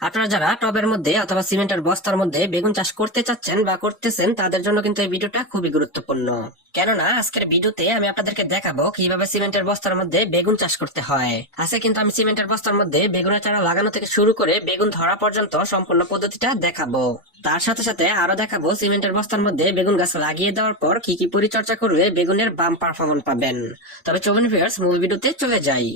আপনারা যারা টবের মধ্যে অথবা সিমেন্টের বস্তার মধ্যে বেগুন চাষ করতে চাচ্ছেন বা করতেছেন, তাদের জন্য কিন্তু এই ভিডিওটা খুবই গুরুত্বপূর্ণ। কেননা, আজকের ভিডিওতে আমি আপনাদেরকে দেখাবো কীভাবে সিমেন্টের বস্তার মধ্যে বেগুন চাষ করতে হয়। আজকে কিন্তু আমি সিমেন্টের বস্তার মধ্যে বেগুনের চারা লাগানো থেকে শুরু করে বেগুন ধরা পর্যন্ত সম্পূর্ণ পদ্ধতিটা দেখাবো। তার সাথে সাথে আরও দেখাবো সিমেন্টের বস্তার মধ্যে বেগুন গাছ লাগিয়ে দেওয়ার পর কি কি পরিচর্যা করলে বেগুনের বাম পারফরমেন্স পাবেন। তবে চলুন ভিউয়ার্স মূল ভিডিওতে চলে যাই।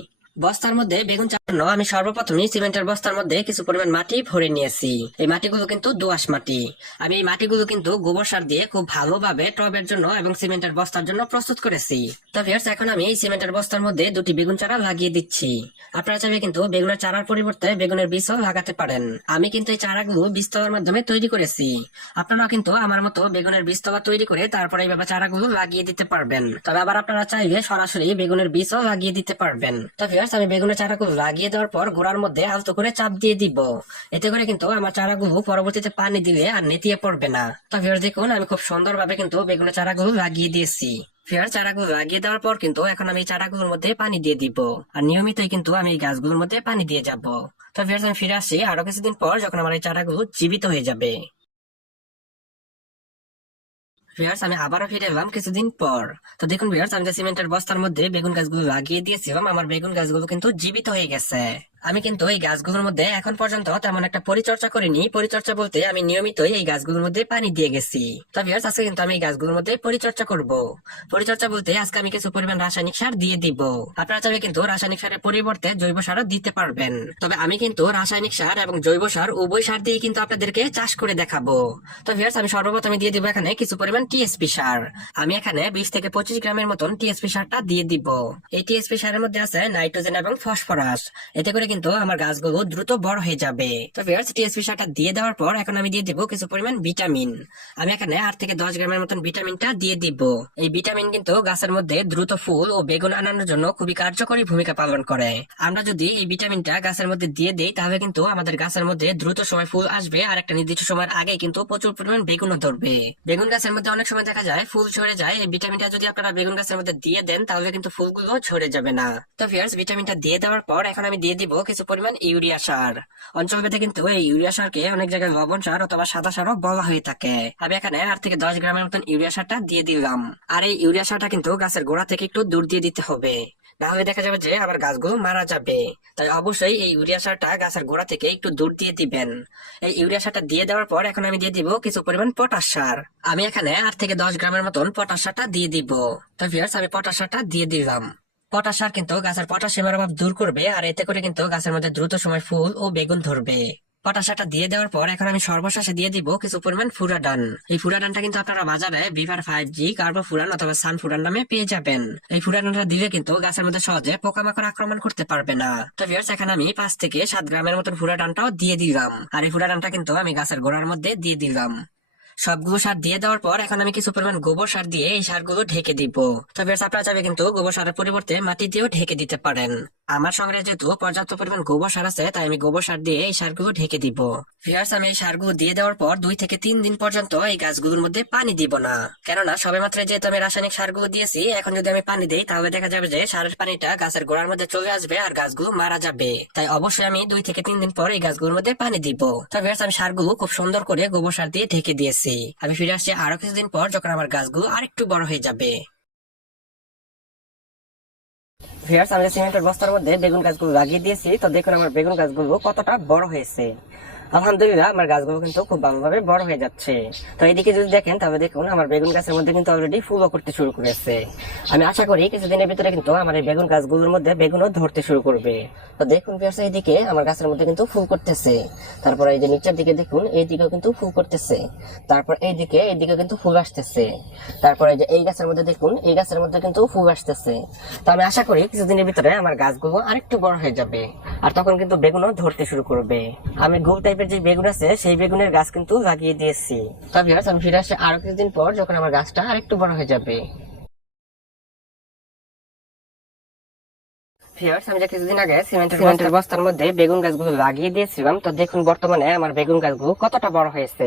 বস্তার মধ্যে বেগুন চাপানো আমি সর্বপ্রথমই সিমেন্টের বস্তার মধ্যে কিছু পরিমাণ মাটি ভরে নিয়েছি। এই মাটিগুলো কিন্তু দোআঁশ মাটি। আমি এই মাটিগুলো কিন্তু গোবর সার দিয়ে খুব ভালোভাবে টবের জন্য এবং সিমেন্টের বস্তার জন্য প্রস্তুত করেছি। তো এখন আমি এই সিমেন্টের বস্তার মধ্যে দুটি বেগুন চারা লাগিয়ে দিচ্ছি। আপনারা চাইবে কিন্তু বেগুনের চারার পরিবর্তে বেগুনের বীজও লাগাতে পারেন। আমি কিন্তু এই চারাগুলো বীজতলার মাধ্যমে তৈরি করেছি। আপনারা কিন্তু আমার মতো বেগুনের বীজতলা তৈরি করে তারপরে এইভাবে চারাগুলো লাগিয়ে দিতে পারবেন। তবে আবার আপনারা চাইলে সরাসরি বেগুনের বীজও লাগিয়ে দিতে পারবেন। তো ভিউয়ার্স আমি বেগুনের চারাগুলো লাগিয়ে দেওয়ার পর গোড়ার মধ্যে আলতো করে চাপ দিয়ে দিব। এতে করে কিন্তু আমার চারাগুলো পরবর্তীতে পানি দিলে আর নেতিয়ে পড়বে না। তো ভিউয়ার্স দেখুন, আমি খুব সুন্দরভাবে কিন্তু বেগুনের চারাগুলো লাগিয়ে দিয়েছি। ফেয়ার চারাগুলো লাগিয়ে দেওয়ার পর কিন্তু এখন আমি চারাগুলোর মধ্যে পানি দিয়ে দিব। আর নিয়মিতই কিন্তু আমি গাছগুলোর মধ্যে পানি দিয়ে যাব। তো ফেয়ার আমি ফিরে আসি আরও কিছুদিন পর যখন আমার এই চারাগুলো জীবিত হয়ে যাবে। ভিউয়ার্স আমি আবারও ফিরে এলাম কিছুদিন পর। তো দেখুন ভিউয়ার্স আমি যে সিমেন্টের বস্তার মধ্যে বেগুন গাছগুলো লাগিয়ে দিয়েছিলাম, আমার বেগুন গাছগুলো কিন্তু জীবিত হয়ে গেছে। আমি কিন্তু এই গাছগুলোর মধ্যে এখন পর্যন্ত তেমন একটা পরিচর্যা করিনি। পরিচর্যা বলতে আমি নিয়মিতই এই গাছগুলোর মধ্যে পানি দিয়ে গেছি। তো ভিউয়ার্স আজকে কিন্তু আমি এই গাছগুলোর মধ্যে পরিচর্যা করব। পরিচর্যা বলতে আজকে আমি কিছু পরিমাণ রাসায়নিক সার দিয়ে দিব। আপনারা চাইবে কিন্তু রাসায়নিক সারের পরিবর্তে জৈব সারও দিতে পারবেন। তবে আমি কিন্তু রাসায়নিক সার এবং জৈব সার, উভয় সার দিয়ে কিন্তু আপনাদেরকে চাষ করে দেখাবো। তো ভিউয়ার্স আমি সর্বপ্রথমে দিয়ে দিব এখানে কিছু পরিমাণ টিএসপি সার। আমি এখানে বিশ থেকে পঁচিশ গ্রামের মতন টিএসপি সারটা দিয়ে দিব। এই টিএসপি সারের মধ্যে আছে নাইট্রোজেন এবং ফসফরাস। এতে করে কিন্তু আমার গাছগুলো দ্রুত বড় হয়ে যাবে। তো ভিউয়ার্স টিএসপি সারটা দিয়ে দেওয়ার পর এখন আমি দিয়ে দিব কিছু পরিমাণ ভিটামিন আমি এখানে আট থেকে দশ গ্রামের মতন ভিটামিনটা দিয়ে দিব। এই ভিটামিন কিন্তু গাছের মধ্যে দ্রুত ফুল ও বেগুন আনানোর জন্য খুবই কার্যকরী ভূমিকা পালন করে। আমরা যদি এই ভিটামিনটা গাছের মধ্যে দিয়ে দেই, তাহলে কিন্তু আমাদের গাছের মধ্যে দ্রুত সময় ফুল আসবে আর একটা নির্দিষ্ট সময়ের আগে কিন্তু প্রচুর পরিমাণ বেগুনও ধরবে। বেগুন গাছের মধ্যে অনেক সময় দেখা যায় ফুল ঝরে যায়। এই ভিটামিনটা যদি আপনারা বেগুন গাছের মধ্যে দিয়ে দেন, তাহলে কিন্তু ফুলগুলো ঝরে যাবে না। তো ভিউয়ার্স ভিটামিনটা দিয়ে দেওয়ার পর এখন আমি দিয়ে দিব কিছু পরিমাণ ইউরিয়া সার। অঞ্চলভেদে কিন্তু এই ইউরিয়া সারকে অনেক জায়গায় লবণ সার অথবা সাদা সারও বলা হয়ে থাকে। আমি এখানে আট থেকে দশ গ্রামের মতন ইউরিয়া সারটা দিয়ে দিলাম। আর এই ইউরিয়া সারটা কিন্তু গাছের গোড়া থেকে একটু দূর দিয়ে দিতে হবে। না হলে দেখা যাবে যে আবার গাছগুলো মারা যাবে। তাই অবশ্যই এই ইউরিয়া সারটা গাছের গোড়া থেকে একটু দূর দিয়ে দিবেন। এই ইউরিয়া সারটা দিয়ে দেওয়ার পর এখন আমি দিয়ে দিব কিছু পরিমাণ পটাশ সার। আমি এখানে আট থেকে দশ গ্রামের মতন পটাশ সারটা দিয়ে দিব। তো ভিউয়ার্স আমি পটাশ সারটা দিয়ে দিলাম। পটাশ সার কিন্তু গাছের পটাশিয়ামের অভাব দূর করবে, আর এতে করে কিন্তু গাছের মধ্যে দ্রুত সময় ফুল ও বেগুন ধরবে। পটাশ সারটা দিয়ে দেওয়ার পর এখন আমি সর্বশেষে দিয়ে দিব কিছু পরিমাণ ফুরাডান। এই ফুরাডানটা কিন্তু আপনারা বাজারে বিভার ফাইভ জি কার্বো ফুরান অথবা সান ফুরান নামে পেয়ে যাবেন। এই ফুরাডানটা দিলে কিন্তু গাছের মধ্যে সহজে পোকামাকড় আক্রমণ করতে পারবে না। তো ভিউয়ার্স এখানে আমি পাঁচ থেকে সাত গ্রামের মতন ফুরাডানটাও দিয়ে দিলাম। আর এই ফুরাডানটা কিন্তু আমি গাছের গোড়ার মধ্যে দিয়ে দিলাম। সবগুলো সার দিয়ে দেওয়ার পর এখন আমি কিছু পরিমাণ গোবর সার দিয়ে এই সারগুলো ঢেকে দিব। তবে আপনারা চাইবে কিন্তু গোবর সারের পরিবর্তে মাটি দিয়েও ঢেকে দিতে পারেন। আমার সংগ্রহে যেহেতু পর্যাপ্ত পরিমাণ গোবর সার আছে, তাই আমি গোবর সার দিয়ে এই সারগুলো ঢেকে দিব। ফিয়ার্স আমি এই সারগুলো দিয়ে দেওয়ার পর দুই থেকে তিন দিন পর্যন্ত এই গাছগুলোর মধ্যে পানি দিব না। কেননা সবে মাত্র যেহেতু আমি রাসায়নিক সারগুলো দিয়েছি, এখন যদি আমি পানি দিই, তাহলে দেখা যাবে যে সারের পানিটা গাছের গোড়ার মধ্যে চলে আসবে আর গাছগুলো মারা যাবে। তাই অবশ্যই আমি দুই থেকে তিন দিন পর এই গাছগুলোর মধ্যে পানি দিব। তবে আমি সারগুলো খুব সুন্দর করে গোবর সার দিয়ে ঢেকে দিয়েছি। আমি ফিরে আসছি আরও কিছুদিন পর যখন আমার গাছগুলো আরেকটু বড় হয়ে যাবে। ভিউয়ার্স আমি যে সিমেন্টের বস্তার মধ্যে বেগুন গাছগুলো লাগিয়ে দিয়েছি, তো দেখুন আমার বেগুন গাছগুলো কতটা বড় হয়েছে। আলহামদুলিল্লাহ, আমার গাছগুলো কিন্তু খুব ভালোভাবে বড় হয়ে যাচ্ছে। তো এইদিকে যদি দেখেন, তাহলে দেখুন, আমার বেগুন গাছের মধ্যে কিন্তু অলরেডি ফুলও করতে শুরু করেছে। আমি আশা করি কিছুদিনের ভিতরে কিন্তু আমার এই বেগুন গাছগুলোর মধ্যে বেগুনও ধরতে শুরু করবে। তো দেখুন ভিউয়ার্স এইদিকে আমার গাছের মধ্যে কিন্তু ফুল করতেছে। তারপর এই যে নিচের দিকে দেখুন এই দিকেও কিন্তু ফুল করতেছে। তারপর এইদিকে এইদিকে কিন্তু ফুল আসতেছে। তারপর এই যে এই গাছের মধ্যে দেখুন, এই গাছের মধ্যে কিন্তু ফুল আসতেছে। তো আমি আশা করি কিছুদিনের ভিতরে আমার গাছগুলো আরেকটু বড় হয়ে যাবে। আর তখন কিন্তু বেগুনও ধরতে শুরু করবে। আমি গোল টাইপের যে বেগুন আছে সেই বেগুনের গাছ কিন্তু লাগিয়ে দিয়েছি। তবে আমি ফিরে আসি আরও কিছুদিন পর যখন আমার গাছটা আরেকটু বড় হয়ে যাবে। ভিউয়ার্স, আমি যে কিছুদিন আগে সিমেন্টের সিমেন্টের বস্তার মধ্যে বেগুন গাছগুলো লাগিয়ে দিয়েছিলাম তো দেখুন বর্তমানে আমার বেগুন গাছগুলো কতটা বড় হয়েছে।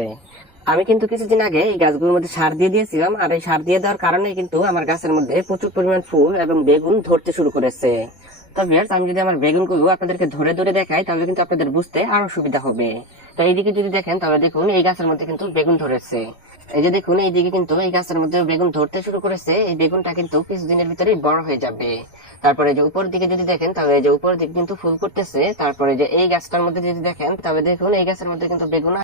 আমি কিন্তু কিছুদিন আগে এই গাছগুলোর মধ্যে সার দিয়ে দিয়েছিলাম আর এই সার দিয়ে দেওয়ার কারণে কিন্তু আমার গাছের মধ্যে প্রচুর পরিমাণ ফুল এবং বেগুন ধরতে শুরু করেছে। তো ভিউয়ার্স আমি যদি আমার বেগুনগুলো আপনাদেরকে ধরে ধরে দেখাই, তাহলে কিন্তু আপনাদের বুঝতে আরও সুবিধা হবে। তো এইদিকে যদি দেখেন, তাহলে দেখুন এই গাছের মধ্যে কিন্তু বেগুন ধরেছে। এই যে দেখুন, এইদিকে কিন্তু এই গাছের মধ্যে বেগুন ধরতে শুরু করেছে। এই বেগুনটা কিন্তু কিছুদিনের ভিতরে বড় হয়ে যাবে। তারপরে যে উপর দিকে যদি দেখেন, তাহলে যে উপর দিকে কিন্তু ফুল করতেছে তারপরে যে এই গাছটার মধ্যে যদি দেখেন, তাহলে দেখুন এই গাছের মধ্যে কিন্তু বেগুন